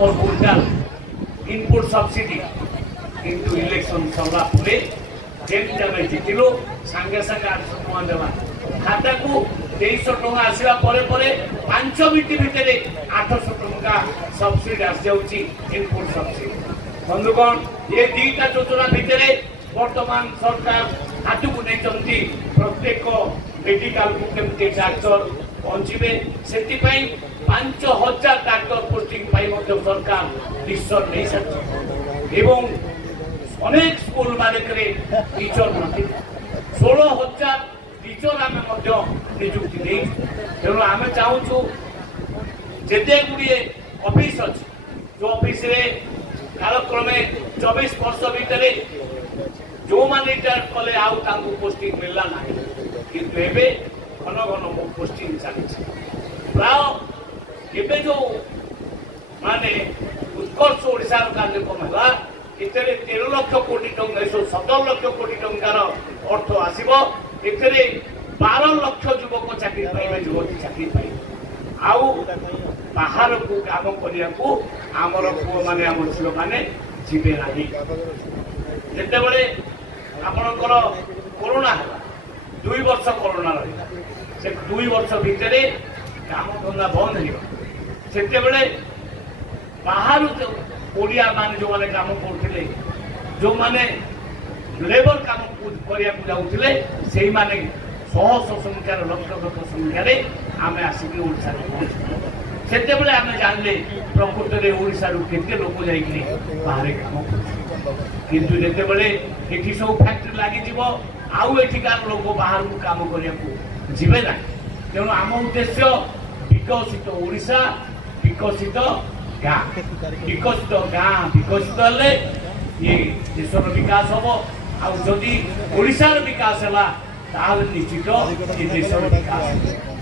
और quintal input subsidy किंतु election सरला पुरे जेमती आम जितिलु सांगे सांगे 800 टଙ୍କା देवा खाता को 2300 टଙ୍କା आसवा परे परे 5 मिनिट भितर 800 टଙ୍କା सब्सिडी आस जाउची इनपुट सब्सिडी बंधुगण ये दीटा योजना भितर वर्तमान सरकार हाथ को नहीं प्रत्येक मेडिकल को केमती डाक्टर पहुंचे से 5000 डाक्तर पोस्टिंग सरकार डिसीजन नहीं सारी अनेक स्कूल मानक टीचर नहीं 16,000 टीचर आम निजुक्ति नहीं तेणु आम चाहूँ जिते गुड़े ऑफिस अच्छे जो ऑफिस कालक्रमे 24 वर्ष भितर जो मैंने रिटायर कले आउ पोस्टिंग मिलला ना किंतु एबे घन घन पोस्टिंग चली प्राय जो माने उत्कर्ष ओडिशार कार्यक्रम है इतने 13 लाख कोटी टंका 17 लाख कोटी टंकार अर्थ आसब इतने 12 लाख युवक चाकरी पाइबे युवती चाकरी पाइबे आउ बाहर को काम करने को आमर पुओ मैंने आम झील मैंने जीवे ना जिते बड़े आपणकर कोरोना है 2 वर्ष कोरोना रहा से 2 वर्ष भितर काम धंदा बंद हो बाहर ओडिया मान जो मैंने काम करते जो मैंने लेबर काम करने जाऊे से मैंने शह संख्यार लक्ष लक्ष संख्यार आम आसिक ओडिशा से आम जानले प्रकृत में ओडिशा केते लोक जाइए बाहर काम किंतु जिते ये सब फैक्ट्री लगी आउ एठिकार लोक बाहर को काम करने को जीवे ना तेणु आम उद्देश्य विकसित ओडिशा विकसित गाँ विकसित गाँ विकसित हेले ये देशर विकास हम आदि ओडिशार विकास है निश्चित ये देशर विकास